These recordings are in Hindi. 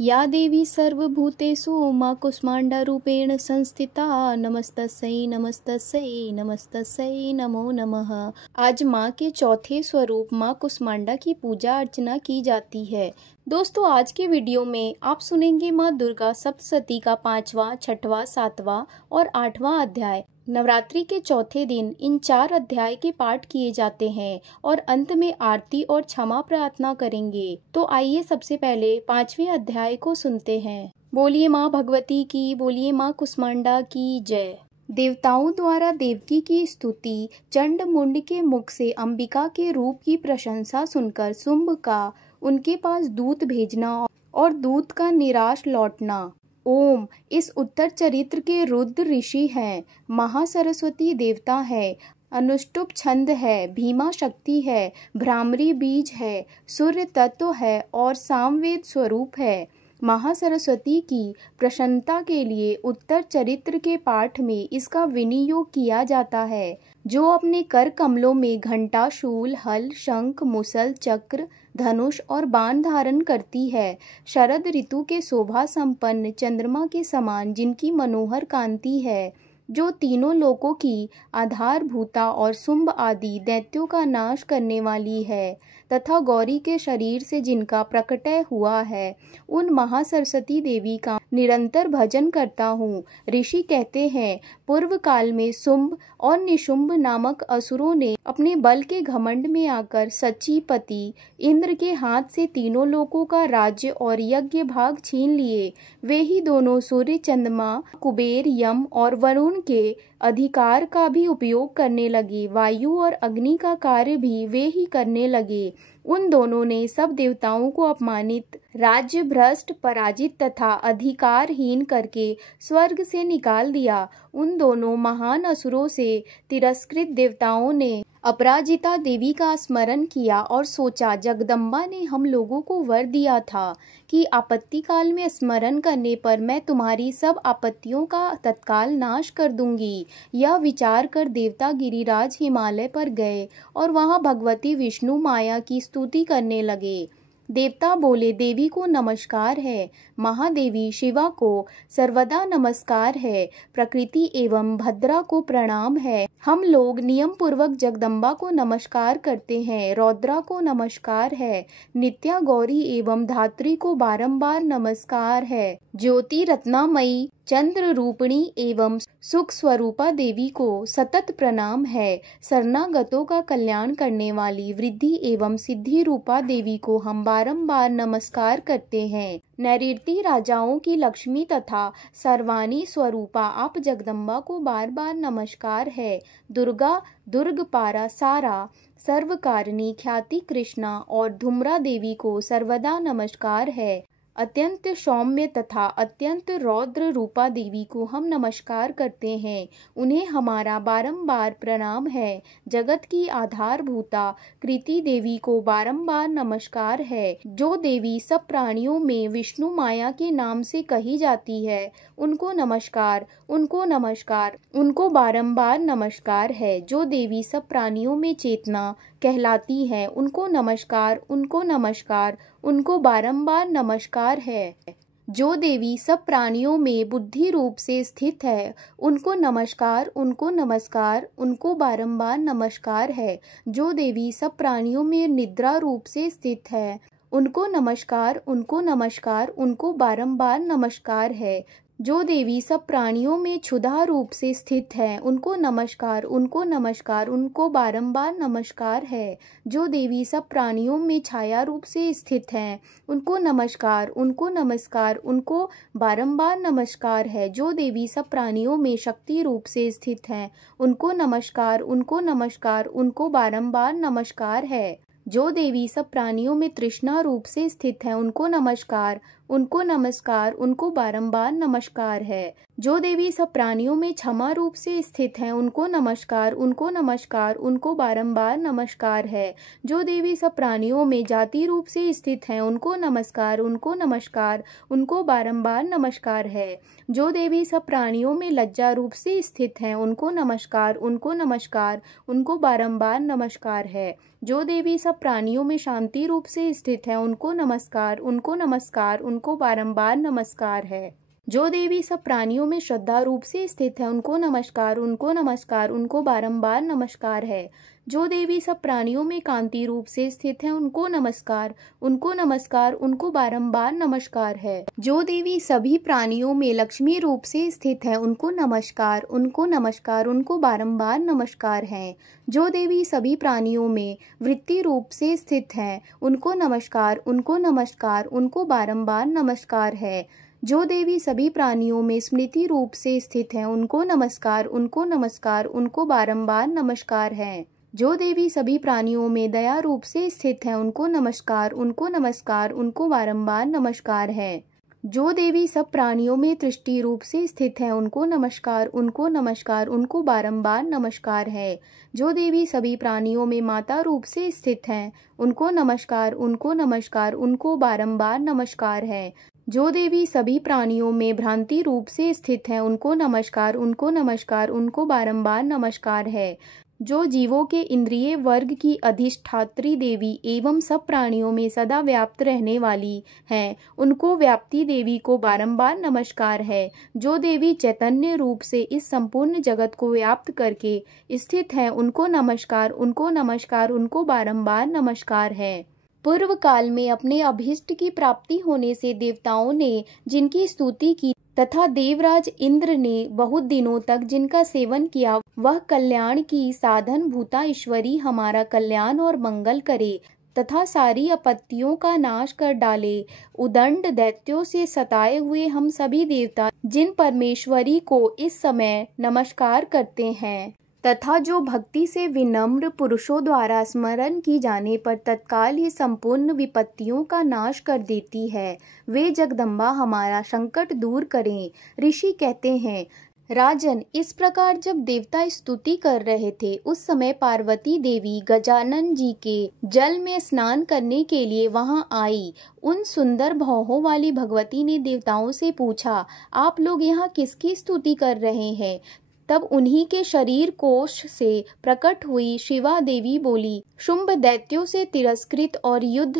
या देवी सर्वभूतेषु मा कूष्माण्डरूपेण संस्थिता नमस्तस्यै नमस्तस्यै नमस्तस्यै नमो नमः। आज माँ के चौथे स्वरूप माँ कूष्मांडा की पूजा अर्चना की जाती है। दोस्तों, आज के वीडियो में आप सुनेंगे माँ दुर्गा सप्तशती का 5वां, 6वां, 7वां और 8वां अध्याय। नवरात्रि के चौथे दिन इन 4 अध्याय के पाठ किए जाते हैं और अंत में आरती और क्षमा प्रार्थना करेंगे। तो आइए सबसे पहले 5वें अध्याय को सुनते हैं। बोलिए माँ भगवती की, बोलिए माँ कूष्मांडा की जय। देवताओं द्वारा देवकी की स्तुति। चंड मुंड के मुख से अंबिका के रूप की प्रशंसा सुनकर शुंभ का उनके पास दूत भेजना और दूत का निराश लौटना। ओम इस उत्तर चरित्र के रुद्र ऋषि हैं, महासरस्वती देवता है, अनुष्टुप छंद है, भीमा शक्ति है, भ्रामरी बीज है, सूर्य तत्व है और सामवेद स्वरूप है। महासरस्वती की प्रसन्नता के लिए उत्तर चरित्र के पाठ में इसका विनियोग किया जाता है, जो अपने कर कमलों में घंटा, शूल, हल, शंख, मुसल, चक्र, धनुष और बाण धारण करती है। शरद ऋतु के शोभा संपन्न चंद्रमा के समान जिनकी मनोहर कांति है, जो तीनों लोकों की आधारभूता और शुंभ आदि दैत्यों का नाश करने वाली है, तथा गौरी के शरीर से जिनका प्रकटय हुआ है, उन महासरस्वती देवी का निरंतर भजन करता हूँ। ऋषि कहते हैं, पूर्व काल में शुंभ और निशुंभ नामक असुरों ने अपने बल के घमंड में आकर सचीपति इंद्र के हाथ से तीनों लोकों का राज्य और यज्ञ भाग छीन लिए। वे ही दोनों सूर्य, चंद्रमा, कुबेर, यम और वरुण के अधिकार का भी उपयोग करने लगे। वायु और अग्नि का कार्य भी वे ही करने लगे। उन दोनों ने सब देवताओं को अपमानित, राज्य भ्रष्ट, पराजित तथा अधिकारहीन करके स्वर्ग से निकाल दिया। उन दोनों महान असुरों से तिरस्कृत देवताओं ने अपराजिता देवी का स्मरण किया और सोचा, जगदम्बा ने हम लोगों को वर दिया था कि आपत्ति काल में स्मरण करने पर मैं तुम्हारी सब आपत्तियों का तत्काल नाश कर दूंगी। यह विचार कर देवता गिरिराज हिमालय पर गए और वहां भगवती विष्णु माया की स्तुति करने लगे। देवता बोले, देवी को नमस्कार है, महादेवी शिवा को सर्वदा नमस्कार है, प्रकृति एवं भद्रा को प्रणाम है। हम लोग नियम पूर्वक जगदम्बा को नमस्कार करते हैं, रौद्रा को नमस्कार है, नित्या गौरी एवं धात्री को बारंबार नमस्कार है, ज्योति रत्नामयी चंद्र रूपिणी एवं सुख स्वरूपा देवी को सतत प्रणाम है। शरणागतों का कल्याण करने वाली वृद्धि एवं सिद्धि रूपा देवी को हम बारंबार नमस्कार करते हैं। नैऋत्य राजाओं की लक्ष्मी तथा सर्वाणी स्वरूपा आप जगदम्बा को बार बार नमस्कार है। दुर्गा, दुर्गपारा, सारा, सर्वकारिणी, ख्याति कृष्णा और धूम्रा देवी को सर्वदा नमस्कार है। अत्यंत सौम्य तथा अत्यंत रौद्र रूपा देवी को हम नमस्कार करते हैं, उन्हें हमारा बारंबार प्रणाम है। जगत की आधारभूता कृति देवी को बारंबार नमस्कार है। जो देवी सब प्राणियों में विष्णु माया के नाम से कही जाती है, उनको नमस्कार, उनको नमस्कार, उनको बारंबार नमस्कार है। जो देवी सब प्राणियों में चेतना कहलाती है, उनको नमस्कार, उनको नमस्कार, उनको बारंबार नमस्कार है। जो देवी सब प्राणियों में बुद्धि रूप से स्थित है, उनको नमस्कार, उनको नमस्कार, उनको बारंबार नमस्कार है। जो देवी सब प्राणियों में निद्रा रूप से स्थित है, उनको नमस्कार, उनको नमस्कार, उनको बारंबार नमस्कार है। जो देवी सब प्राणियों में क्षुधा रूप से स्थित है, उनको नमस्कार, उनको नमस्कार, उनको बारंबार नमस्कार है। जो देवी सब प्राणियों में छाया रूप से स्थित हैं, उनको नमस्कार, उनको नमस्कार, उनको बारंबार नमस्कार है। जो देवी सब प्राणियों में शक्ति रूप से स्थित हैं, उनको नमस्कार, उनको नमस्कार, उनको बारंबार नमस्कार है। जो देवी सब प्राणियों में तृष्णा रूप से स्थित है, उनको नमस्कार, उनको नमस्कार, उनको बारंबार नमस्कार है। जो देवी सब प्राणियों में क्षमा रूप से स्थित हैं उनको नमस्कार, उनको नमस्कार, उनको बारंबार नमस्कार है। जो देवी सब प्राणियों में जाति रूप से स्थित हैं उनको नमस्कार, उनको नमस्कार, उनको बारंबार नमस्कार है। जो देवी सब प्राणियों में लज्जा रूप से स्थित हैं उनको नमस्कार, उनको नमस्कार, उनको बारंबार नमस्कार है। जो देवी सब प्राणियों में शांति रूप से स्थित हैं उनको नमस्कार, उनको नमस्कार, उनको बारंबार नमस्कार है। जो देवी सब प्राणियों में श्रद्धा रूप से स्थित है उनको नमस्कार, उनको नमस्कार, उनको बारंबार नमस्कार है। जो देवी सब प्राणियों में कांति रूप से स्थित है उनको नमस्कार, उनको नमस्कार, उनको बारंबार नमस्कार है। जो देवी सभी प्राणियों में लक्ष्मी रूप से स्थित है उनको नमस्कार, उनको नमस्कार, उनको बारंबार नमस्कार है। जो देवी सभी प्राणियों में वृत्ति रूप से स्थित है उनको नमस्कार, उनको नमस्कार, उनको बारंबार नमस्कार है। जो देवी सभी प्राणियों में स्मृति रूप से स्थित हैं उनको नमस्कार, उनको नमस्कार, उनको बारंबार नमस्कार है। जो देवी सभी प्राणियों में दया रूप से स्थित हैं उनको नमस्कार, उनको नमस्कार, उनको बारंबार नमस्कार है। जो देवी सब प्राणियों में दृष्टि रूप से स्थित हैं उनको नमस्कार, उनको नमस्कार, उनको बारंबार नमस्कार है। जो देवी सभी प्राणियों में माता रूप से स्थित हैं उनको नमस्कार, उनको नमस्कार, उनको बारंबार नमस्कार है। जो देवी सभी प्राणियों में भ्रांति रूप से स्थित हैं उनको नमस्कार, उनको नमस्कार, उनको बारंबार नमस्कार है। जो जीवों के इंद्रिय वर्ग की अधिष्ठात्री देवी एवं सब प्राणियों में सदा व्याप्त रहने वाली हैं उनको व्याप्ति देवी को बारंबार नमस्कार है। जो देवी चैतन्य रूप से इस संपूर्ण जगत को व्याप्त करके स्थित हैं उनको नमस्कार, उनको नमस्कार, उनको बारंबार नमस्कार है। पूर्व काल में अपने अभीष्ट की प्राप्ति होने से देवताओं ने जिनकी स्तुति की तथा देवराज इंद्र ने बहुत दिनों तक जिनका सेवन किया वह कल्याण की साधन भूता ईश्वरी हमारा कल्याण और मंगल करे तथा सारी आपत्तियों का नाश कर डाले। उदंड दैत्यों से सताए हुए हम सभी देवता जिन परमेश्वरी को इस समय नमस्कार करते हैं तथा जो भक्ति से विनम्र पुरुषों द्वारा स्मरण की जाने पर तत्काल ही संपूर्ण विपत्तियों का नाश कर देती है, वे जगदम्बा हमारा संकट दूर करें। ऋषि कहते हैं, राजन, इस प्रकार जब देवता स्तुति कर रहे थे उस समय पार्वती देवी गजानन जी के जल में स्नान करने के लिए वहां आई। उन सुंदर भौहों वाली भगवती ने देवताओं से पूछा, आप लोग यहाँ किसकी स्तुति कर रहे हैं? तब उन्हीं के शरीर कोश से प्रकट हुई शिवा देवी बोली, शुंभ दैत्यों से तिरस्कृत और युद्ध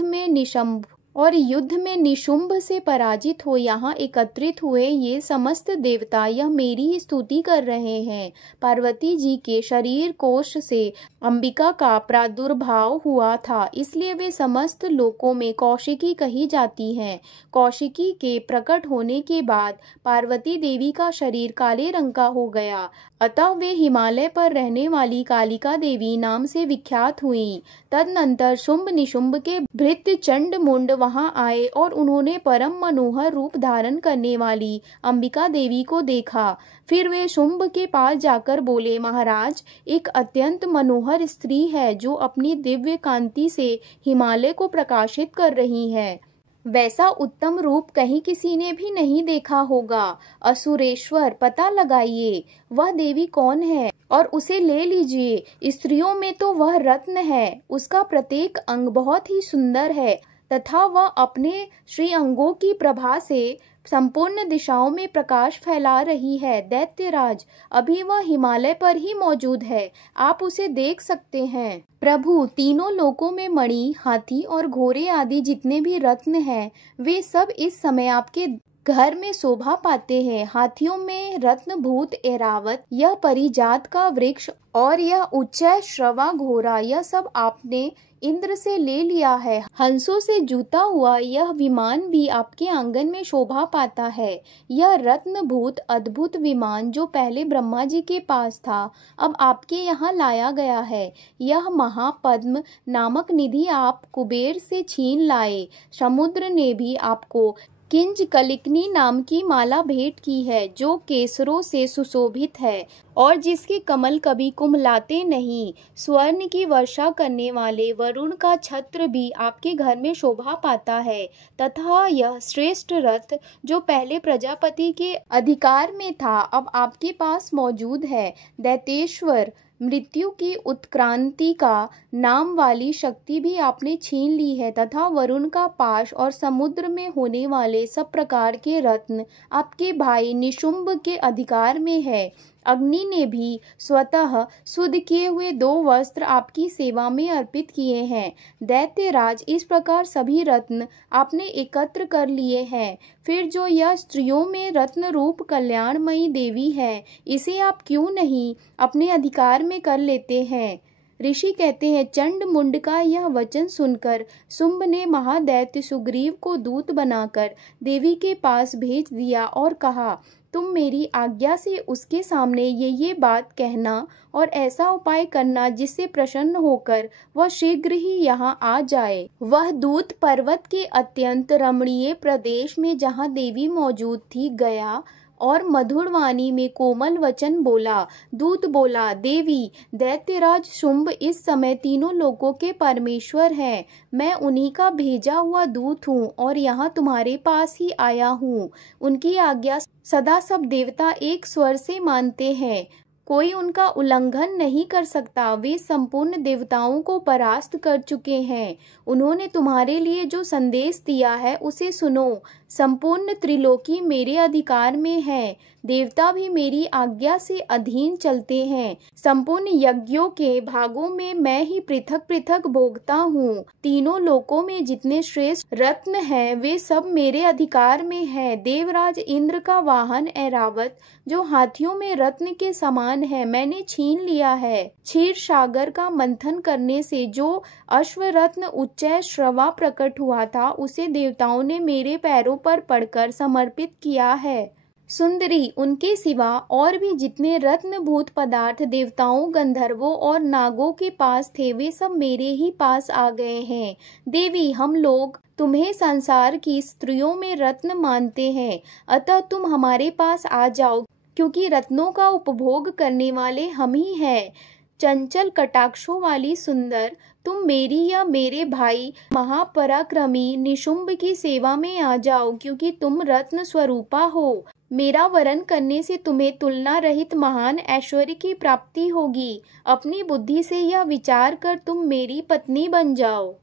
में निशुंभ से पराजित हो यहाँ एकत्रित हुए ये समस्त देवता यह मेरी ही स्तुति कर रहे हैं। पार्वती जी के शरीर कोश से अंबिका का प्रादुर्भाव हुआ था, इसलिए वे समस्त लोकों में कौशिकी कही जाती हैं। कौशिकी के प्रकट होने के बाद पार्वती देवी का शरीर काले रंग का हो गया, अतः वे हिमालय पर रहने वाली कालिका देवी नाम से विख्यात हुईं। तदनंतर शुंभ निशुंभ के भृत्य चंड मुंड वहां आए और उन्होंने परम मनोहर रूप धारण करने वाली अंबिका देवी को देखा। फिर वे शुंभ के पास जाकर बोले, महाराज, एक अत्यंत मनोहर स्त्री है जो अपनी दिव्य कांति से हिमालय को प्रकाशित कर रही है। वैसा उत्तम रूप कहीं किसी ने भी नहीं देखा होगा। असुरेश्वर, पता लगाइए वह देवी कौन है और उसे ले लीजिए। स्त्रियों में तो वह रत्न है, उसका प्रत्येक अंग बहुत ही सुंदर है तथा वह अपने श्री अंगों की प्रभा से संपूर्ण दिशाओं में प्रकाश फैला रही है। दैत्यराज, अभी वह हिमालय पर ही मौजूद है, आप उसे देख सकते हैं। प्रभु, तीनों लोकों में मणि, हाथी और घोड़े आदि जितने भी रत्न हैं वे सब इस समय आपके घर में शोभा पाते हैं। हाथियों में रत्नभूत ऐरावत, यह परिजात का वृक्ष और यह उच्च श्रवा घोड़ा, यह सब आपने इंद्र से ले लिया है। हंसों से जूता हुआ यह विमान भी आपके आंगन में शोभा पाता है। यह रत्नभूत अद्भुत विमान जो पहले ब्रह्मा जी के पास था अब आपके यहाँ लाया गया है। यह महापद्म नामक निधि आप कुबेर से छीन लाए। समुद्र ने भी आपको किंज कलिकनी नाम की माला भेंट की है, जो केसरों से सुशोभित है और जिसके कमल कभी कुम्हलाते नहीं। स्वर्ण की वर्षा करने वाले वरुण का छत्र भी आपके घर में शोभा पाता है, तथा यह श्रेष्ठ रथ जो पहले प्रजापति के अधिकार में था, अब आपके पास मौजूद है। दैतेश्वर, मृत्यु की उत्क्रांति का नाम वाली शक्ति भी आपने छीन ली है, तथा वरुण का पाश और समुद्र में होने वाले सब प्रकार के रत्न आपके भाई निशुंभ के अधिकार में है। अग्नि ने भी स्वतः शुद्ध किए हुए 2 वस्त्र आपकी सेवा में अर्पित किए हैं। दैत्यराज, इस प्रकार सभी रत्न आपने एकत्र कर लिए हैं। फिर जो यह स्त्रियों में रत्न रूप कल्याणमयी देवी है, इसे आप क्यों नहीं अपने अधिकार में कर लेते हैं? ऋषि कहते हैं, चंड मुंड का यह वचन सुनकर शुंभ ने महादैत्य सुग्रीव को दूत बनाकर देवी के पास भेज दिया और कहा, तुम मेरी आज्ञा से उसके सामने ये बात कहना और ऐसा उपाय करना जिससे प्रसन्न होकर वह शीघ्र ही यहाँ आ जाए। वह दूत पर्वत के अत्यंत रमणीय प्रदेश में जहाँ देवी मौजूद थी गया और मधुर वाणी में कोमल वचन बोला। दूत बोला, देवी, दैत्यराज शुंभ इस समय तीनों लोकों के परमेश्वर हैं। मैं उन्हीं का भेजा हुआ दूत हूँ और यहाँ तुम्हारे पास ही आया हूँ। उनकी आज्ञा सदा सब देवता एक स्वर से मानते हैं, कोई उनका उल्लंघन नहीं कर सकता। वे संपूर्ण देवताओं को परास्त कर चुके हैं। उन्होंने तुम्हारे लिए जो संदेश दिया है उसे सुनो। संपूर्ण त्रिलोकी मेरे अधिकार में है, देवता भी मेरी आज्ञा से अधीन चलते हैं। संपूर्ण यज्ञों के भागों में मैं ही पृथक पृथक भोगता हूँ। तीनों लोकों में जितने श्रेष्ठ रत्न हैं वे सब मेरे अधिकार में है। देवराज इंद्र का वाहन ऐरावत, जो हाथियों में रत्न के समान है, मैंने छीन लिया है। क्षीर सागर का मंथन करने से जो अश्वरत्न उच्चय श्रवा प्रकट हुआ था, उसे देवताओं ने मेरे पैरों पर पड़कर समर्पित किया है। सुंदरी, उनके सिवा और भी जितने रत्नभूत पदार्थ देवताओं, गंधर्वों और नागों के पास थे, वे सब मेरे ही पास आ गए हैं। देवी, हम लोग तुम्हें संसार की स्त्रियों में रत्न मानते हैं, अतः तुम हमारे पास आ जाओ, क्योंकि रत्नों का उपभोग करने वाले हम ही हैं। चंचल कटाक्षों वाली सुंदर, तुम मेरी या मेरे भाई महापराक्रमी निशुंभ की सेवा में आ जाओ, क्योंकि तुम रत्न स्वरूपा हो। मेरा वरण करने से तुम्हें तुलना रहित महान ऐश्वर्य की प्राप्ति होगी। अपनी बुद्धि से यह विचार कर तुम मेरी पत्नी बन जाओ।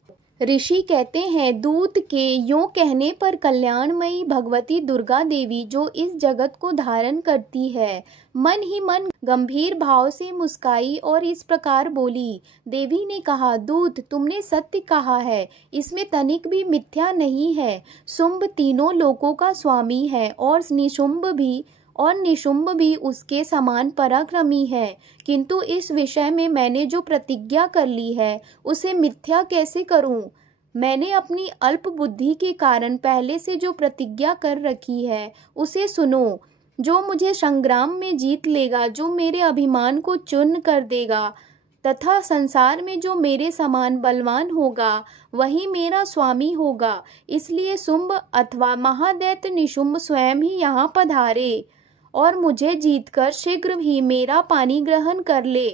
ऋषि कहते हैं, दूत के यूं कहने पर कल्याणमयी भगवती दुर्गा देवी, जो इस जगत को धारण करती है, मन ही मन गंभीर भाव से मुस्काई और इस प्रकार बोली। देवी ने कहा, दूत, तुमने सत्य कहा है, इसमें तनिक भी मिथ्या नहीं है। शुंभ तीनों लोकों का स्वामी है और निशुंभ भी उसके समान पराक्रमी है, किंतु इस विषय में मैंने जो प्रतिज्ञा कर ली है उसे मिथ्या कैसे करूं? मैंने अपनी अल्प बुद्धि के कारण पहले से जो प्रतिज्ञा कर रखी है उसे सुनो। जो मुझे संग्राम में जीत लेगा, जो मेरे अभिमान को चूर्ण कर देगा तथा संसार में जो मेरे समान बलवान होगा, वही मेरा स्वामी होगा। इसलिए शुंभ अथवा महादैत्य निशुंभ स्वयं ही यहाँ पधारे और मुझे जीतकर शीघ्र ही मेरा पानी ग्रहण कर ले।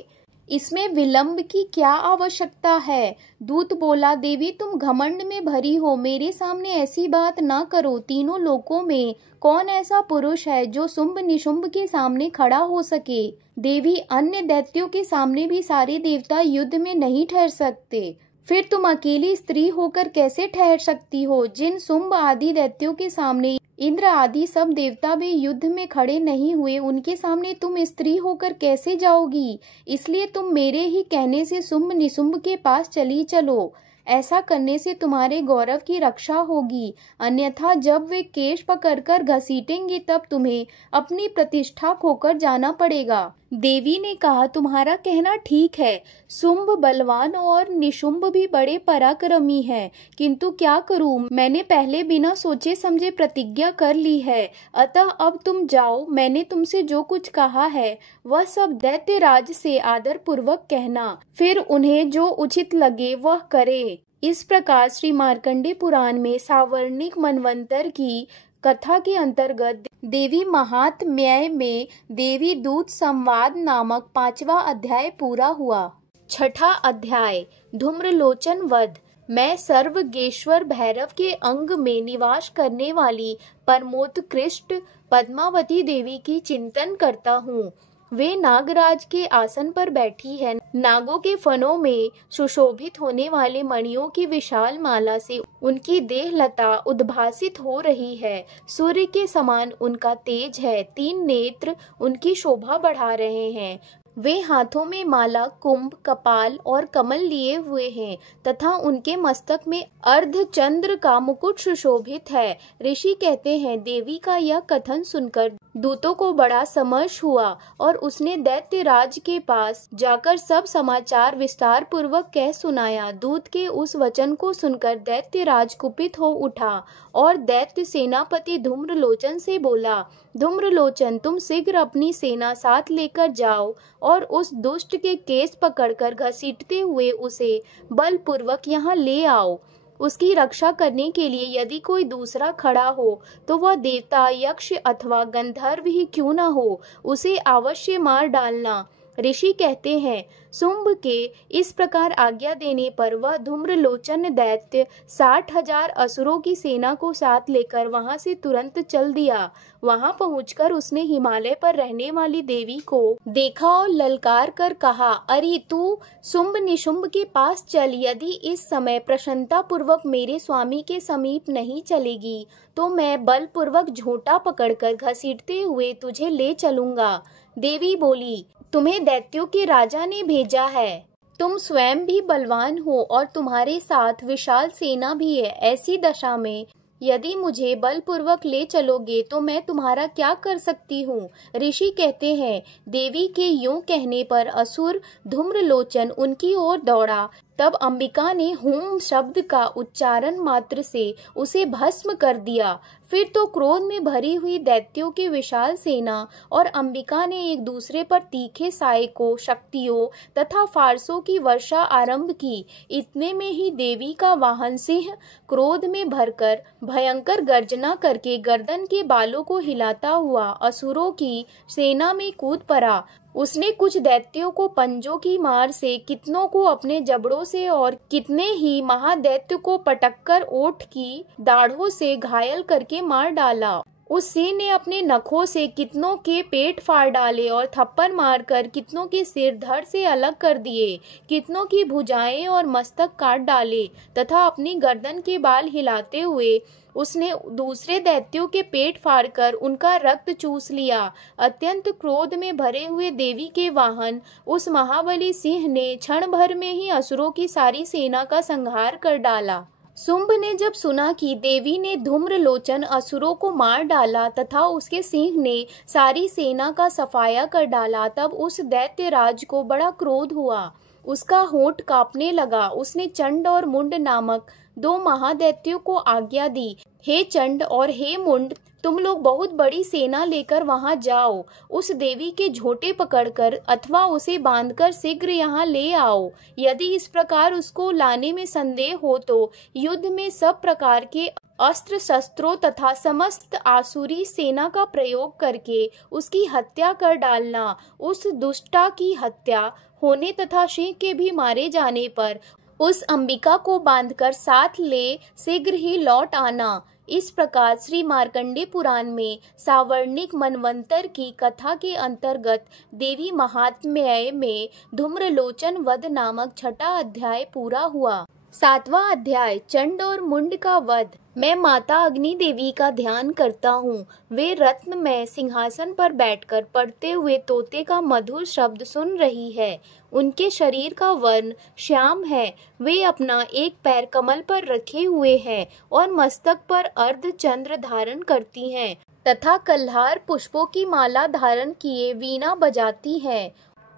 इसमें विलंब की क्या आवश्यकता है? दूत बोला, देवी, तुम घमंड में भरी हो, मेरे सामने ऐसी बात ना करो। तीनों लोकों में कौन ऐसा पुरुष है जो शुंभ निशुंभ के सामने खड़ा हो सके? देवी, अन्य दैत्यों के सामने भी सारे देवता युद्ध में नहीं ठहर सकते, फिर तुम अकेली स्त्री होकर कैसे ठहर सकती हो? जिन शुंभ आदि दैत्यों के सामने इंद्र आदि सब देवता भी युद्ध में खड़े नहीं हुए, उनके सामने तुम स्त्री होकर कैसे जाओगी? इसलिए तुम मेरे ही कहने से शुंभ निशुंभ के पास चली चलो। ऐसा करने से तुम्हारे गौरव की रक्षा होगी, अन्यथा जब वे केश पकड़कर घसीटेंगे तब तुम्हें अपनी प्रतिष्ठा खोकर जाना पड़ेगा। देवी ने कहा, तुम्हारा कहना ठीक है। शुंभ बलवान और निशुंभ भी बड़े पराक्रमी हैं, किंतु क्या करूं, मैंने पहले बिना सोचे समझे प्रतिज्ञा कर ली है। अतः अब तुम जाओ, मैंने तुमसे जो कुछ कहा है वह सब दैत्यराज से आदर पूर्वक कहना, फिर उन्हें जो उचित लगे वह करे। इस प्रकार श्री मार्कंडे पुराण में सावर्णिक मनवंतर की कथा के अंतर्गत देवी महात्म्य में देवी दूत संवाद नामक 5वां अध्याय पूरा हुआ। 6ठा अध्याय धूम्रलोचन वध। मैं सर्वगेश्वर भैरव के अंग में निवास करने वाली परमोत्कृष्ट पद्मावती देवी की चिंतन करता हूँ। वे नागराज के आसन पर बैठी है। नागों के फनों में सुशोभित होने वाले मणियों की विशाल माला से उनकी देहलता उद्भासित हो रही है। सूर्य के समान उनका तेज है। 3 नेत्र उनकी शोभा बढ़ा रहे हैं। वे हाथों में माला, कुंभ, कपाल और कमल लिए हुए हैं तथा उनके मस्तक में अर्धचंद्र का मुकुट सुशोभित है। ऋषि कहते हैं, देवी का यह कथन सुनकर दूतों को बड़ा समर्ष हुआ और उसने दैत्यराज के पास जाकर सब समाचार विस्तार पूर्वक कह सुनाया। दूत के उस वचन को सुनकर दैत्यराज कुपित हो उठा और दैत्य सेनापति धूम्रलोचन से बोला, धूम्रलोचन, तुम शीघ्र अपनी सेना साथ लेकर जाओ और उस दुष्ट के केस पकड़कर घसीटते हुए उसे बलपूर्वक यहाँ ले आओ। उसकी रक्षा करने के लिए यदि कोई दूसरा खड़ा हो तो वह देवता, यक्ष अथवा गंधर्व ही क्यों न हो, उसे अवश्य मार डालना। ऋषि कहते हैं, शुंभ के इस प्रकार आज्ञा देने पर वह धूम्रलोचन दैत्य 60,000 असुरों की सेना को साथ लेकर वहां से तुरंत चल दिया। वहां पहुंचकर उसने हिमालय पर रहने वाली देवी को देखा और ललकार कर कहा, अरे तू शुंभ निशुंभ के पास चल। यदि इस समय प्रसन्नता पूर्वक मेरे स्वामी के समीप नहीं चलेगी तो मैं बलपूर्वक झोंटा पकड़कर घसीटते हुए तुझे ले चलूंगा। देवी बोली, तुम्हें दैत्यों के राजा ने भेजा है। तुम स्वयं भी बलवान हो और तुम्हारे साथ विशाल सेना भी है। ऐसी दशा में यदि मुझे बलपूर्वक ले चलोगे तो मैं तुम्हारा क्या कर सकती हूँ। ऋषि कहते हैं, देवी के यूं कहने पर असुर धूम्रलोचन उनकी ओर दौड़ा। तब अंबिका ने हुम शब्द का उच्चारण मात्र से उसे भस्म कर दिया। फिर तो क्रोध में भरी हुई दैत्यों की विशाल सेना और अंबिका ने एक दूसरे पर तीखे सहायकों, शक्तियों तथा फारसों की वर्षा आरंभ की। इतने में ही देवी का वाहन सिंह क्रोध में भरकर भयंकर गर्जना करके गर्दन के बालों को हिलाता हुआ असुरों की सेना में कूद पड़ा। उसने कुछ दैत्यों को पंजों की मार से, कितनों को अपने जबड़ों से और कितने ही महादैत्य को पटककर ओठ की दाढ़ों से घायल करके मार डाला। उस सिंह ने अपने नखों से कितनों के पेट फाड़ डाले और थप्पड़ मारकर कितनों के सिर धड़ से अलग कर दिए, कितनों की भुजाएं और मस्तक काट डाले तथा अपनी गर्दन के बाल हिलाते हुए उसने दूसरे दैत्यों के पेट फाड़कर उनका रक्त चूस लिया। अत्यंत क्रोध में भरे हुए देवी के वाहन उस महाबली सिंह ने क्षण भर में ही असुरों की सारी सेना का संहार कर डाला। शुंभ ने जब सुना कि देवी ने धूम्रलोचन असुरों को मार डाला तथा उसके सिंह ने सारी सेना का सफाया कर डाला, तब उस दैत्यराज को बड़ा क्रोध हुआ। उसका होंठ कांपने लगा। उसने चंड और मुंड नामक 2 महादैत्यों को आज्ञा दी, हे चंड और हे मुंड, तुम लोग बहुत बड़ी सेना लेकर वहां जाओ। उस देवी के झोंटे पकड़कर अथवा उसे बांधकर शीघ्र यहाँ ले आओ। यदि इस प्रकार उसको लाने में संदेह हो तो युद्ध में सब प्रकार के अस्त्र शस्त्रों तथा समस्त आसुरी सेना का प्रयोग करके उसकी हत्या कर डालना। उस दुष्टा की हत्या होने तथा सिंह के भी मारे जाने पर उस अंबिका को बांधकर साथ ले शीघ्र ही लौट आना। इस प्रकार श्री मार्कंडे पुराण में सावर्णिक मनवंतर की कथा के अंतर्गत देवी महात्म्य में धूम्रलोचन वध नामक 6ठा अध्याय पूरा हुआ। 7वां अध्याय चंड और मुंड का वध। मैं माता अग्नि देवी का ध्यान करता हूँ। वे रत्नमय सिंहासन पर बैठकर पढ़ते हुए तोते का मधुर शब्द सुन रही है। उनके शरीर का वर्ण श्याम है। वे अपना एक पैर कमल पर रखे हुए हैं और मस्तक पर अर्धचंद्र धारण करती हैं तथा कल्हार पुष्पों की माला धारण किए वीणा बजाती हैं।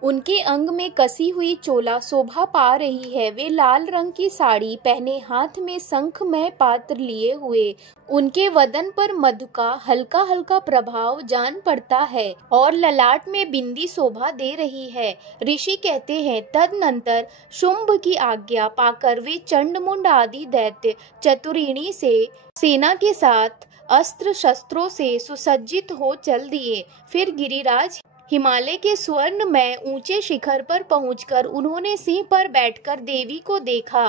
उनके अंग में कसी हुई चोला शोभा पा रही है। वे लाल रंग की साड़ी पहने, हाथ में शंखमय पात्र लिए हुए। उनके वदन पर मधु का हल्का हल्का प्रभाव जान पड़ता है और ललाट में बिंदी शोभा दे रही है। ऋषि कहते हैं, तदनंतर शुंभ की आज्ञा पाकर वे चंडमुंड आदि दैत्य चतुरिणी से सेना के साथ अस्त्र शस्त्रों से सुसज्जित हो चल दिए। फिर गिरिराज हिमालय के स्वर्णमय ऊंचे शिखर पर पहुंचकर उन्होंने सिंह पर बैठकर देवी को देखा।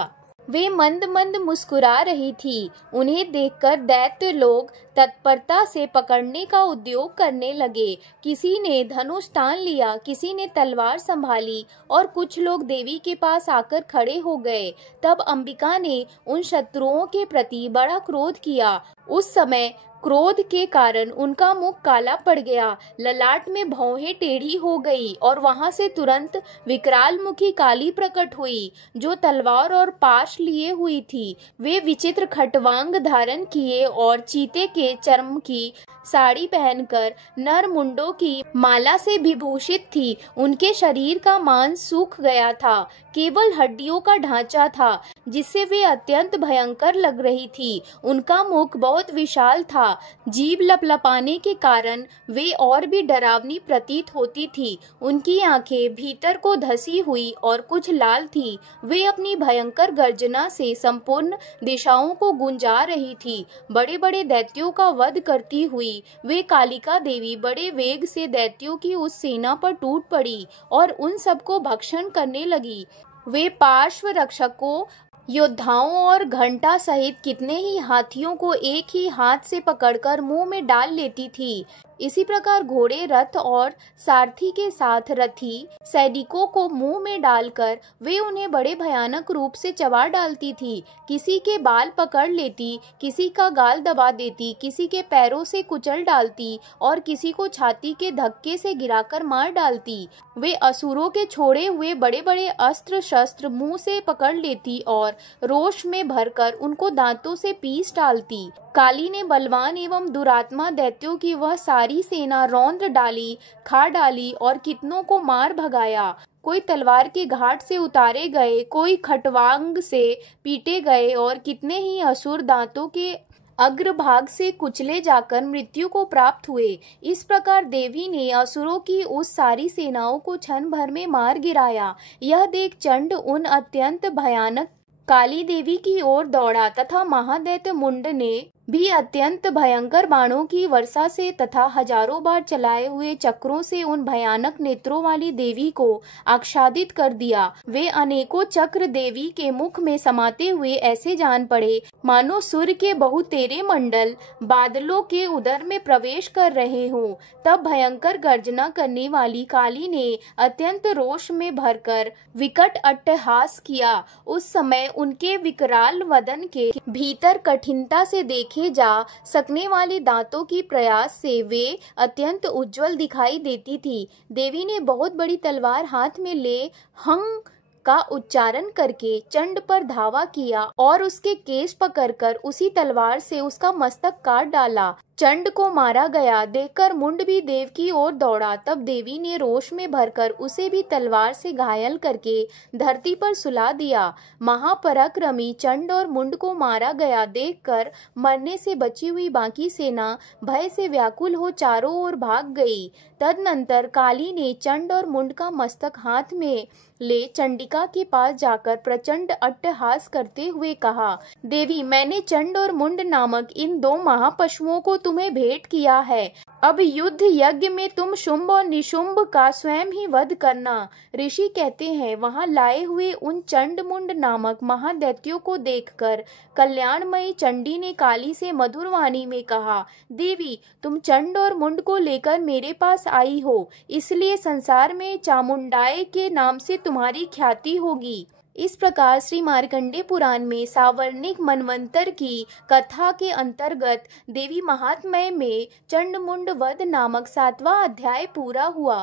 वे मंद मंद मुस्कुरा रही थी। उन्हें देखकर दैत्य लोग तत्परता से पकड़ने का उद्योग करने लगे। किसी ने धनुष तान लिया, किसी ने तलवार संभाली और कुछ लोग देवी के पास आकर खड़े हो गए। तब अंबिका ने उन शत्रुओं के प्रति बड़ा क्रोध किया। उस समय क्रोध के कारण उनका मुख काला पड़ गया, ललाट में भौहें टेढ़ी हो गई और वहां से तुरंत विकराल मुखी काली प्रकट हुई, जो तलवार और पाश लिए हुई थी। वे विचित्र खटवांग धारण किए और चीते के चर्म की साड़ी पहनकर नर मुंडों की माला से विभूषित थी। उनके शरीर का मांस सूख गया था, केवल हड्डियों का ढांचा था, जिससे वे अत्यंत भयंकर लग रही थी। उनका मुख बहुत विशाल था, जीभ लपलपाने के कारण वे और भी डरावनी प्रतीत होती थी। उनकी आंखें भीतर को धसी हुई और कुछ लाल थी। वे अपनी भयंकर गर्जना से संपूर्ण दिशाओं को गुंजा रही थी। बड़े बड़े दैत्यों का वध करती हुई वे कालिका देवी बड़े वेग से दैत्यों की उस सेना पर टूट पड़ी और उन सबको भक्षण करने लगी। वे पार्श्व रक्षकों, योद्धाओं और घंटा सहित कितने ही हाथियों को एक ही हाथ से पकड़कर मुंह में डाल लेती थी। इसी प्रकार घोड़े, रथ और सारथी के साथ रथी सैनिकों को मुंह में डालकर वे उन्हें बड़े भयानक रूप से चबा डालती थी। किसी के बाल पकड़ लेती, किसी का गाल दबा देती, किसी के पैरों से कुचल डालती और किसी को छाती के धक्के से गिराकर मार डालती। वे असुरों के छोड़े हुए बड़े बड़े अस्त्र शस्त्र मुंह से पकड़ लेती और रोष में भरकर उनको दांतों से पीस डालती। काली ने बलवान एवं दुरात्मा दैत्यों की वह सारी सेना रौंद डाली, खा डाली और कितनों को मार भगाया। कोई तलवार के घाट से उतारे गए, कोई खटवांग से पीटे गए और कितने ही असुर दांतों के अग्रभाग से कुचले जाकर मृत्यु को प्राप्त हुए। इस प्रकार देवी ने असुरों की उस सारी सेनाओं को क्षण भर में मार गिराया। यह देख चंड उन अत्यंत भयानक काली देवी की ओर दौड़ा तथा महादैत्य मुंड ने भी अत्यंत भयंकर बाणों की वर्षा से तथा हजारों बार चलाए हुए चक्रों से उन भयानक नेत्रों वाली देवी को आच्छादित कर दिया। वे अनेकों चक्र देवी के मुख में समाते हुए ऐसे जान पड़े मानो सूर्य के बहुतेरे मंडल बादलों के उदर में प्रवेश कर रहे हों। तब भयंकर गर्जना करने वाली काली ने अत्यंत रोष में भरकर विकट अट्टहास किया। उस समय उनके विकराल वदन के भीतर कठिनता से देखे जा सकने वाले दांतों की प्रयास से वे अत्यंत उज्जवल दिखाई देती थी। देवी ने बहुत बड़ी तलवार हाथ में ले हंग का उच्चारण करके चंड पर धावा किया और उसके केस पकड़कर उसी तलवार से उसका मस्तक काट डाला। चंड को मारा गया देखकर मुंड भी देव की ओर दौड़ा। तब देवी ने रोष में भरकर उसे भी तलवार से घायल करके धरती पर सुला दिया। महापराक्रमी चंड और मुंड को मारा गया देखकर मरने से बची हुई बाकी सेना भय से व्याकुल हो चारों ओर भाग गई। तदनंतर काली ने चंड और मुंड का मस्तक हाथ में ले चंडिका के पास जाकर प्रचंड अट्टहास करते हुए कहा, देवी, मैंने चंड और मुंड नामक इन दो महापशुओं को तुम्हें भेंट किया है। अब युद्ध यज्ञ में तुम शुंभ और निशुंभ का स्वयं ही वध करना। ऋषि कहते हैं, वहां लाए हुए उन चंड मुंड नामक महादैत्यों को देखकर कल्याणमयी चंडी ने काली से मधुर वाणी में कहा, देवी, तुम चंड और मुंड को लेकर मेरे पास आई हो, इसलिए संसार में चामुंडाए के नाम से तुम्हारी ख्याति होगी। इस प्रकार श्री मार्कंडेय पुराण में सावर्णिक मनवंतर की कथा के अंतर्गत देवी महात्म्य में चंडमुंड वध नामक 7वां अध्याय पूरा हुआ।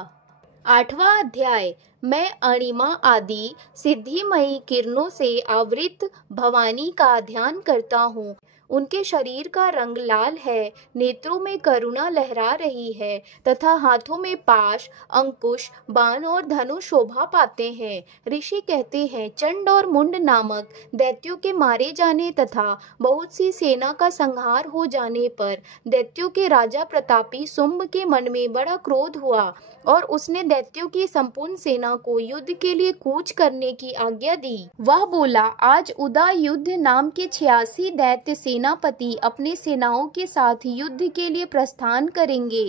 8वां अध्याय, मैं अणिमा आदि सिद्धिमयी किरणों से आवृत भवानी का ध्यान करता हूँ। उनके शरीर का रंग लाल है, नेत्रों में करुणा लहरा रही है तथा हाथों में पाश, अंकुश, बाण और धनुष शोभा पाते हैं। ऋषि कहते हैं, चंड और मुंड नामक दैत्यों के मारे जाने तथा बहुत सी सेना का संहार हो जाने पर दैत्यों के राजा प्रतापी शुंभ के मन में बड़ा क्रोध हुआ और उसने दैत्यों की संपूर्ण सेना को युद्ध के लिए कूच करने की आज्ञा दी। वह बोला, आज उदा युद्ध नाम के 86 दैत्य सेनापति अपने सेनाओं के साथ युद्ध के लिए प्रस्थान करेंगे।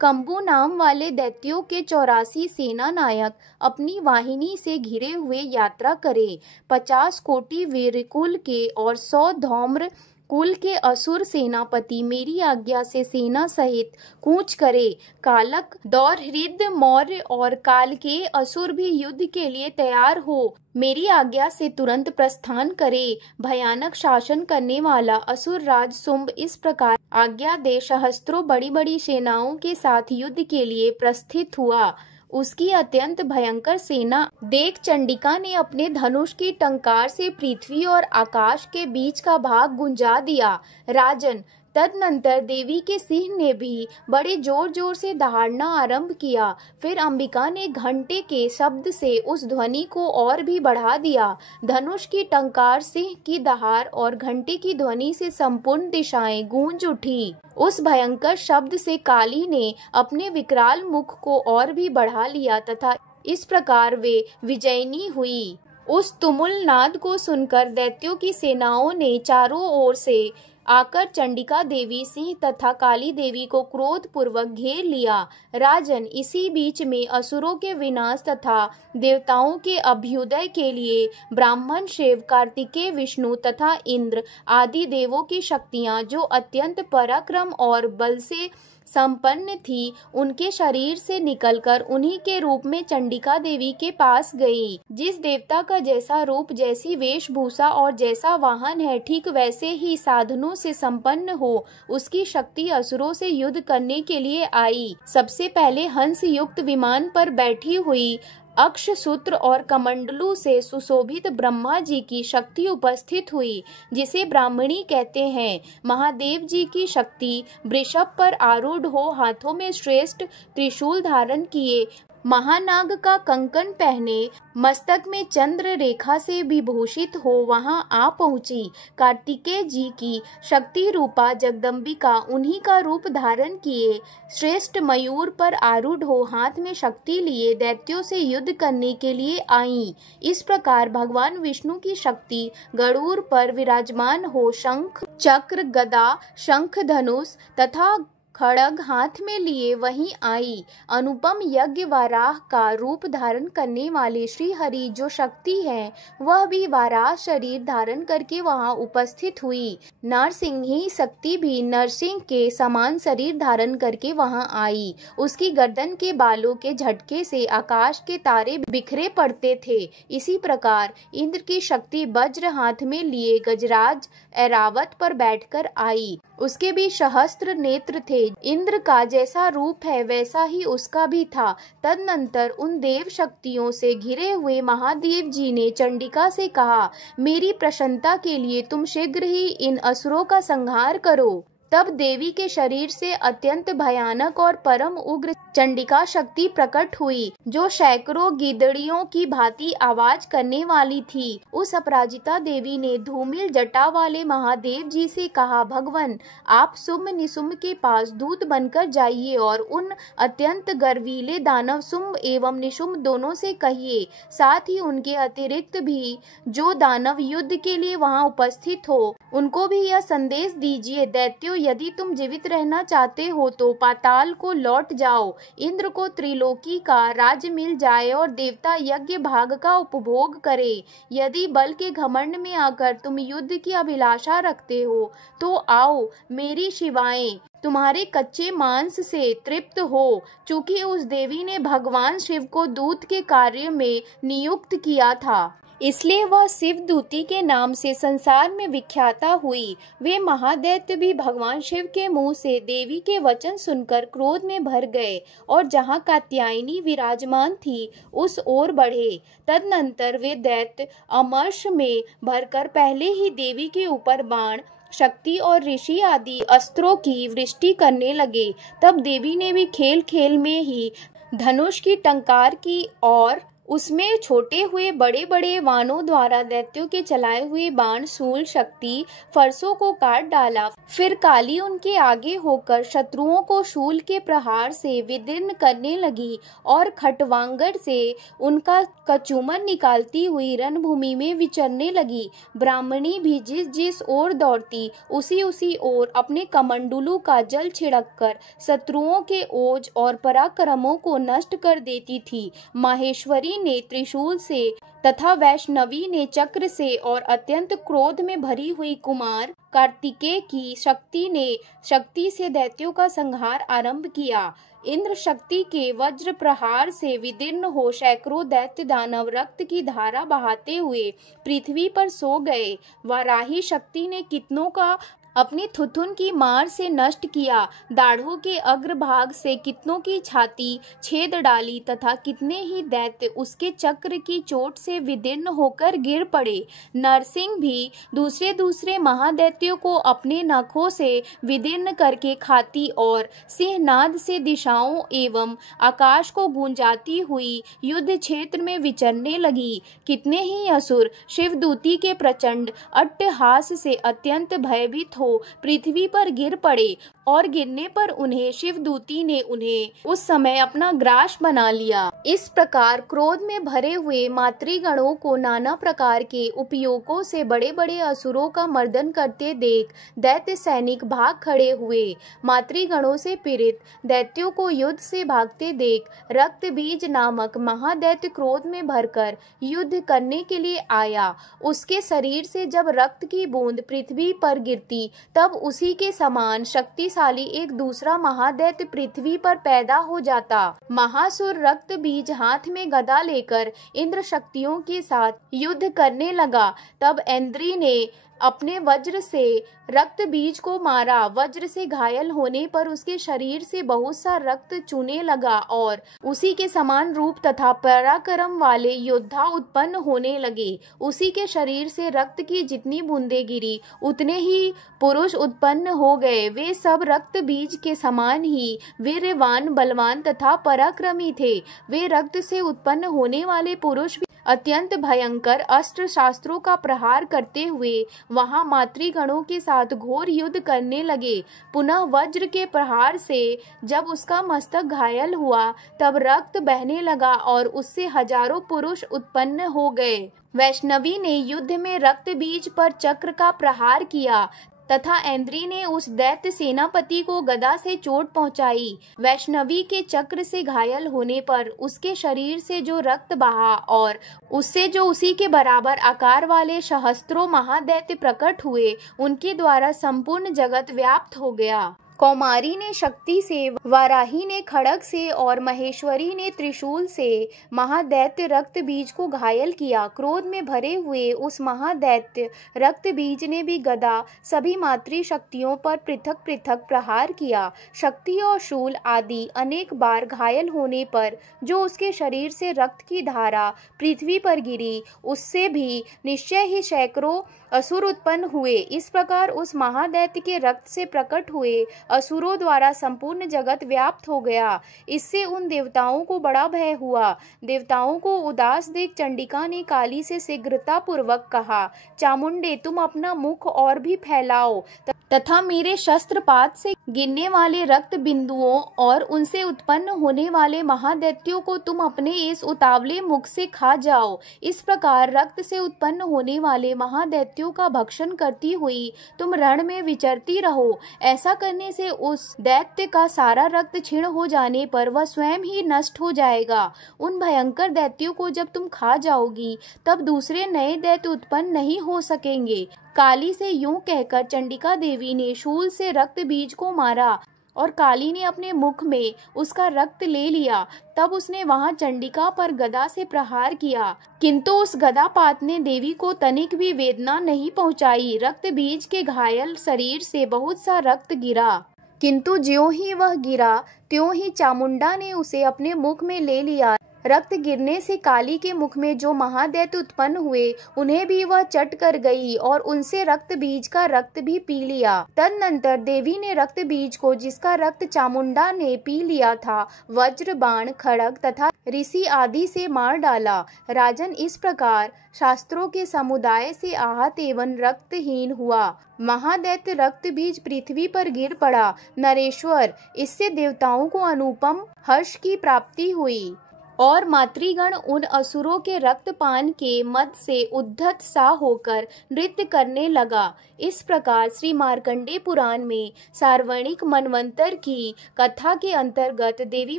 कंबू नाम वाले दैत्यों के 84 सेना नायक अपनी वाहिनी से घिरे हुए यात्रा करे। 50 कोटि वीरकुल के और 100 धौम्र कुल के असुर सेनापति मेरी आज्ञा से सेना सहित कूच करे। कालक, दौरहृद, मौर्य और काल के असुर भी युद्ध के लिए तैयार हो मेरी आज्ञा से तुरंत प्रस्थान करे। भयानक शासन करने वाला असुर राज शुंभ इस प्रकार आज्ञा दे सहस्त्रों बड़ी बड़ी सेनाओं के साथ युद्ध के लिए प्रस्थित हुआ। उसकी अत्यंत भयंकर सेना देख चंडिका ने अपने धनुष की टंकार से पृथ्वी और आकाश के बीच का भाग गुंजा दिया। राजन, तदनंतर देवी के सिंह ने भी बड़े जोर जोर से दहाड़ना आरंभ किया। फिर अंबिका ने घंटे के शब्द से उस ध्वनि को और भी बढ़ा दिया। धनुष की टंकार, सिंह की दहाड़ और घंटे की ध्वनि से संपूर्ण दिशाएं गूंज उठी। उस भयंकर शब्द से काली ने अपने विकराल मुख को और भी बढ़ा लिया तथा इस प्रकार वे विजयिनी हुई। उस तुमुल नाद को सुनकर दैत्यों की सेनाओं ने चारों ओर से आकर चंडिका देवी, सिंह तथा काली देवी को क्रोध पूर्वक घेर लिया। राजन, इसी बीच में असुरों के विनाश तथा देवताओं के अभ्युदय के लिए ब्राह्मण, शिव, कार्तिकेय, विष्णु तथा इंद्र आदि देवों की शक्तियां जो अत्यंत पराक्रम और बल से संपन्न थी, उनके शरीर से निकलकर उन्हीं के रूप में चंडिका देवी के पास गई। जिस देवता का जैसा रूप, जैसी वेशभूषा और जैसा वाहन है, ठीक वैसे ही साधनों से संपन्न हो, उसकी शक्ति असुरों से युद्ध करने के लिए आई। सबसे पहले हंस युक्त विमान पर बैठी हुई अक्ष सूत्र और कमंडलू से सुशोभित ब्रह्मा जी की शक्ति उपस्थित हुई, जिसे ब्राह्मणी कहते हैं। महादेव जी की शक्ति वृषभ पर आरूढ़ हो, हाथों में श्रेष्ठ त्रिशूल धारण किए, महानाग का कंकण पहने, मस्तक में चंद्र रेखा से विभूषित हो वहां आ पहुंची। कार्तिकेय जी की शक्ति रूपा जगदम्बिका उन्हीं का रूप धारण किए श्रेष्ठ मयूर पर आरूढ़ हो, हाथ में शक्ति लिए दैत्यों से युद्ध करने के लिए आई। इस प्रकार भगवान विष्णु की शक्ति गरुड़ पर विराजमान हो, शंख, चक्र, गदा, शंख, धनुष तथा खड़ग हाथ में लिए वहीं आई। अनुपम यज्ञ वाराह का रूप धारण करने वाले श्री हरि जो शक्ति है, वह भी वाराह शरीर धारण करके वहां उपस्थित हुई। नरसिंही शक्ति भी नरसिंह के समान शरीर धारण करके वहां आई। उसकी गर्दन के बालों के झटके से आकाश के तारे बिखरे पड़ते थे। इसी प्रकार इंद्र की शक्ति वज्र हाथ में लिए गजराज ऐरावत पर बैठकर आई। उसके भी सहस्त्र नेत्र थे। इंद्र का जैसा रूप है वैसा ही उसका भी था। तदनंतर उन देव शक्तियों से घिरे हुए महादेव जी ने चंडिका से कहा, मेरी प्रसन्नता के लिए तुम शीघ्र ही इन असुरों का संहार करो। तब देवी के शरीर से अत्यंत भयानक और परम उग्र चंडिका शक्ति प्रकट हुई, जो सैकड़ों गिदड़ियों की भांति आवाज करने वाली थी। उस अपराजिता देवी ने धूमिल जटा वाले महादेव जी से कहा, भगवान, आप शुंभ निशुंभ के पास दूत बनकर जाइए और उन अत्यंत गर्वीले दानव शुंभ एवं निशुंभ दोनों से कहिए, साथ ही उनके अतिरिक्त भी जो दानव युद्ध के लिए वहां उपस्थित हो, उनको भी यह संदेश दीजिए, दैत्यों, यदि तुम जीवित रहना चाहते हो तो पाताल को लौट जाओ। इंद्र को त्रिलोकी का राज्य मिल जाए और देवता यज्ञ भाग का उपभोग करे। यदि बल के घमंड में आकर तुम युद्ध की अभिलाषा रखते हो तो आओ, मेरी शिवाएं तुम्हारे कच्चे मांस से तृप्त हो। चूंकि उस देवी ने भगवान शिव को दूत के कार्य में नियुक्त किया था, इसलिए वह शिवदूती के नाम से संसार में विख्याता हुई। वे महादैत्य भी भगवान शिव के मुंह से देवी के वचन सुनकर क्रोध में भर गए और जहां कात्यायनी विराजमान थी उस ओर बढ़े। तदनंतर वे दैत्य अमर्ष में भरकर पहले ही देवी के ऊपर बाण शक्ति और ऋषि आदि अस्त्रों की वृष्टि करने लगे। तब देवी ने भी खेल खेल में ही धनुष की टंकार की और उसमें छोटे हुए बड़े बड़े वाणों द्वारा दैत्यों के चलाए हुए बाण शूल शक्ति फरसों को काट डाला। फिर काली उनके आगे होकर शत्रुओं को शूल के प्रहार से विदीर्ण करने लगी और खटवांगड़ से उनका कचूमर निकालती हुई रणभूमि में विचरने लगी। ब्राह्मणी भी जिस जिस ओर दौड़ती उसी उसी ओर अपने कमंडलू का जल छिड़क कर शत्रुओं के ओज और पराक्रमों को नष्ट कर देती थी। माहेश्वरी ने त्रिशूल से तथा वैष्णवी ने चक्र से और अत्यंत क्रोध में भरी हुई कुमार कार्तिकेय की शक्ति से दैत्यों का संहार आरंभ किया। इंद्र शक्ति के वज्र प्रहार से विदीर्ण हो सैकड़ों दैत्य दानव रक्त की धारा बहाते हुए पृथ्वी पर सो गए। वाराही शक्ति ने कितनों का अपनी थुथुन की मार से नष्ट किया। दाढ़ों के अग्रभाग से कितनों की छाती छेद डाली तथा कितने ही दैत्य उसके चक्र की चोट से विदीर्ण होकर गिर पड़े। नरसिंह भी दूसरे दूसरे महादैत्यों को अपने नखों से विदीर्ण करके खाती और सिंहनाद से दिशाओं एवं आकाश को गूंजाती हुई युद्ध क्षेत्र में विचरने लगी। कितने ही असुर शिवदूती के प्रचंड अट्टहास से अत्यंत भयभीत हो पृथ्वी पर गिर पड़े और गिरने पर उन्हें शिवदूती ने उन्हें उस समय अपना ग्रास बना लिया। इस प्रकार क्रोध में भरे हुए मातृगणों को नाना प्रकार के उपयोगों से बड़े बड़े असुरों का मर्दन करते देख दैत्य सैनिक भाग खड़े हुए। मातृगणों से पीड़ित दैत्यों को युद्ध से भागते देख रक्त बीज नामक महादैत्य क्रोध में भरकर युद्ध करने के लिए आया। उसके शरीर से जब रक्त की बूंद पृथ्वी पर गिरती तब उसी के समान शक्तिशाली एक दूसरा महादैत्य पृथ्वी पर पैदा हो जाता। महासुर रक्त बीज हाथ में गदा लेकर इंद्र शक्तियों के साथ युद्ध करने लगा। तब इंद्री ने अपने वज्र से रक्त बीज को मारा। वज्र से घायल होने पर उसके शरीर से बहुत सा रक्त चूने लगा और उसी के समान रूप तथा पराक्रम वाले योद्धा उत्पन्न होने लगे। उसी के शरीर से रक्त की जितनी बूंदें गिरी उतने ही पुरुष उत्पन्न हो गए। वे सब रक्त बीज के समान ही वीर्यवान बलवान तथा पराक्रमी थे। वे रक्त से उत्पन्न होने वाले पुरुष अत्यंत भयंकर अस्त्र शास्त्रों का प्रहार करते हुए वहां मातृगणों के साथ घोर युद्ध करने लगे। पुनः वज्र के प्रहार से जब उसका मस्तक घायल हुआ तब रक्त बहने लगा और उससे हजारों पुरुष उत्पन्न हो गए। वैष्णवी ने युद्ध में रक्त बीज पर चक्र का प्रहार किया तथा इंद्री ने उस दैत्य सेनापति को गदा से चोट पहुंचाई। वैष्णवी के चक्र से घायल होने पर उसके शरीर से जो रक्त बहा और उससे जो उसी के बराबर आकार वाले सहस्त्रों महादैत्य प्रकट हुए उनके द्वारा संपूर्ण जगत व्याप्त हो गया। कौमारी ने शक्ति से, वाराही ने खड़ग से और महेश्वरी ने त्रिशूल से महादैत्य रक्त बीज को घायल किया। क्रोध में भरे हुए उस महादैत्य रक्त बीज ने भी गदा सभी मातृ शक्तियों पर पृथक पृथक प्रहार किया। शक्ति और शूल आदि अनेक बार घायल होने पर जो उसके शरीर से रक्त की धारा पृथ्वी पर गिरी उससे भी निश्चय ही सैकड़ों असुर उत्पन्न हुए। इस प्रकार उस महादैत्य के रक्त से प्रकट हुए असुरों द्वारा संपूर्ण जगत व्याप्त हो गया। इससे उन देवताओं को बड़ा भय हुआ। देवताओं को उदास देख चंडिका ने काली से शीघ्रता पूर्वक कहा, चामुंडे तुम अपना मुख और भी फैलाओ तथा मेरे शस्त्रपात से गिरने वाले रक्त बिंदुओं और उनसे उत्पन्न होने वाले महादैत्यों को तुम अपने इस उतावले मुख से खा जाओ। इस प्रकार रक्त से उत्पन्न होने वाले महादैत्यों का भक्षण करती हुई तुम रण में विचरती रहो। ऐसा करने से उस दैत्य का सारा रक्त क्षीण हो जाने पर वह स्वयं ही नष्ट हो जाएगा। उन भयंकर दैत्यों को जब तुम खा जाओगी तब दूसरे नए दैत्य उत्पन्न नहीं हो सकेंगे। काली से यूं कहकर चंडिका देवी ने शूल से रक्त बीज को मारा और काली ने अपने मुख में उसका रक्त ले लिया। तब उसने वहां चंडिका पर गदा से प्रहार किया, किंतु उस गदापात ने देवी को तनिक भी वेदना नहीं पहुंचाई। रक्त बीज के घायल शरीर से बहुत सा रक्त गिरा, किंतु ज्यों ही वह गिरा त्यों ही चामुंडा ने उसे अपने मुख में ले लिया। रक्त गिरने से काली के मुख में जो महादैत्य उत्पन्न हुए उन्हें भी वह चट कर गई और उनसे रक्त बीज का रक्त भी पी लिया। तदनंतर देवी ने रक्त बीज को, जिसका रक्त चामुंडा ने पी लिया था, वज्र, बाण, खड्ग तथा ऋषि आदि से मार डाला। राजन, इस प्रकार शास्त्रों के समुदाय से आहत एवं रक्तहीन हुआ महादैत्य रक्त बीज पृथ्वी पर गिर पड़ा। नरेश्वर, इससे देवताओं को अनुपम हर्ष की प्राप्ति हुई और मातृगण उन असुरों के रक्तपान के मद से उद्धत सा होकर नृत्य करने लगा। इस प्रकार श्री मार्कंडेय पुराण में सार्वणिक मनवंतर की कथा के अंतर्गत देवी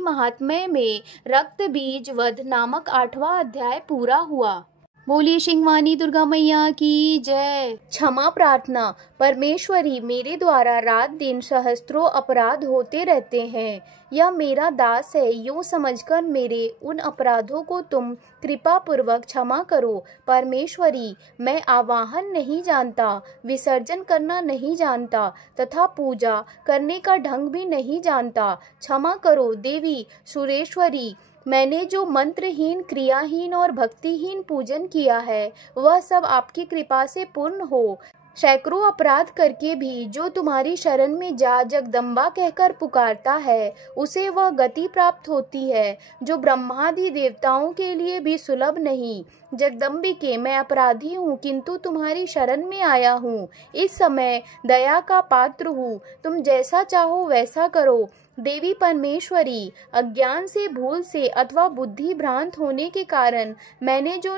महात्म्य में रक्त बीज वध नामक 8वां अध्याय पूरा हुआ। बोलिए सिंहवानी दुर्गा मैया की जय। क्षमा प्रार्थना। परमेश्वरी, मेरे द्वारा रात दिन सहस्त्रों अपराध होते रहते हैं। यह मेरा दास है, यूं समझकर मेरे उन अपराधों को तुम कृपा पूर्वक क्षमा करो। परमेश्वरी, मैं आवाहन नहीं जानता, विसर्जन करना नहीं जानता तथा पूजा करने का ढंग भी नहीं जानता। क्षमा करो देवी सुरेश्वरी। मैंने जो मंत्रहीन, क्रियाहीन और भक्तिहीन पूजन किया है वह सब आपकी कृपा से पूर्ण हो। सैकड़ों अपराध करके भी जो तुम्हारी शरण में जा जगदम्बा कहकर पुकारता है उसे वह गति प्राप्त होती है जो ब्रह्मादि देवताओं के लिए भी सुलभ नहीं। जगदम्बिके, मैं अपराधी हूँ किंतु तुम्हारी शरण में आया हूँ। इस समय दया का पात्र हूँ, तुम जैसा चाहो वैसा करो। देवी परमेश्वरी, अज्ञान से, भूल से अथवा बुद्धि भ्रांत होने के कारण मैंने जो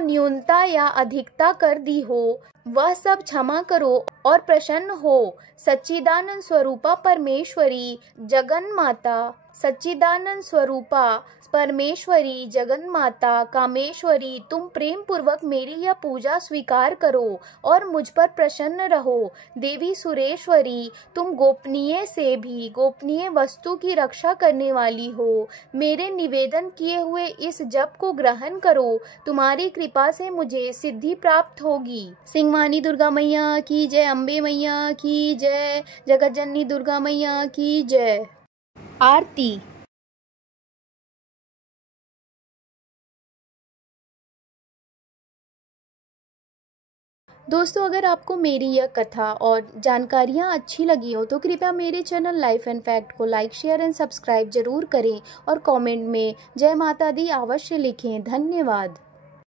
न्यूनता या अधिकता कर दी हो वह सब क्षमा करो और प्रसन्न हो। सच्चिदानंद स्वरूपा परमेश्वरी जगन्माता, सच्चिदानंद स्वरूपा परमेश्वरी जगन्माता कामेश्वरी, तुम प्रेम पूर्वक मेरी यह पूजा स्वीकार करो और मुझ पर प्रसन्न रहो। देवी सुरेश्वरी, तुम गोपनीय से भी गोपनीय वस्तु की रक्षा करने वाली हो। मेरे निवेदन किए हुए इस जप को ग्रहण करो, तुम्हारी कृपा से मुझे सिद्धि प्राप्त होगी। सिंहवानी दुर्गा मैया की जय। अम्बे मैया की जय। जगत जननी दुर्गा मैया की जय। आरती। दोस्तों, अगर आपको मेरी यह कथा और जानकारियाँ अच्छी लगी हो तो कृपया मेरे चैनल लाइफ एंड फैक्ट को लाइक, शेयर एंड सब्सक्राइब जरूर करें और कमेंट में जय माता दी अवश्य लिखें। धन्यवाद।